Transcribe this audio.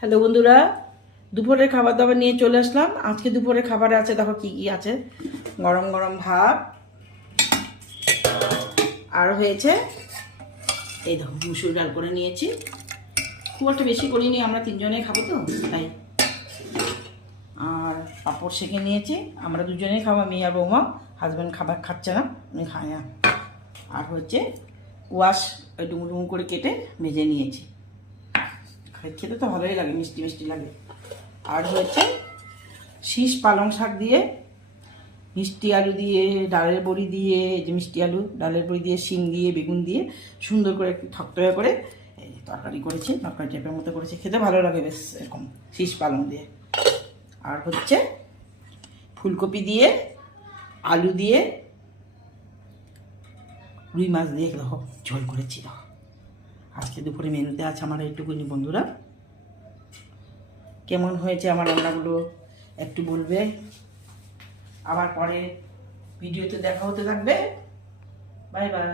Hello বন্ধুরা, দুপুরের খাবার দাবার নিয়ে চলে আসলাম। আজকে দুপুরের খাবারে আছে, দেখো কি কি আছে। গরম গরম ভাত, আর হয়েছে এই দেখো মুসুর ডাল করে নিয়েছি। খুব একটা বেশি করিনি, আমরা তিনজনে খাবো তো তাই। আর পাঁপড় সেঁকে নিয়েছি, আমরা দুজনেই খাবো, মেয়ে আর বৌমা। হাজব্যান্ড খাবার খাচ্ছে না, উনি খায় না। আর হচ্ছে ওয়াশ ডুমু ডুমু করে কেটে ভেজে নিয়েছি। খেতে তো ভালোই লাগে, মিষ্টি মিষ্টি লাগে। আর হয়েছে শীষ পালং শাক দিয়ে, মিষ্টি আলু দিয়ে, ডালের বড়ি দিয়ে, যে মিষ্টি আলু ডালের বড়ি দিয়ে, শিম দিয়ে, বেগুন দিয়ে সুন্দর করে একটু ঠকঠকে করে এই তরকারি করেছি, তরকারি টাইপের মতো করেছি। খেতে ভালো লাগে বেশ, এরকম শীষ পালং দিয়ে। আর হচ্ছে ফুলকপি দিয়ে, আলু দিয়ে, রুই মাছ দিয়ে দেখো ঝোল করেছি। দেখো আজকে দুপুরে মেনুতে আছে আমার এইটুকুনি। বন্ধুরা, কেমন হয়েছে আমার রান্নাগুলো একটু বলবে। আবার পরে ভিডিওতে দেখা হতে থাকবে। Bye bye.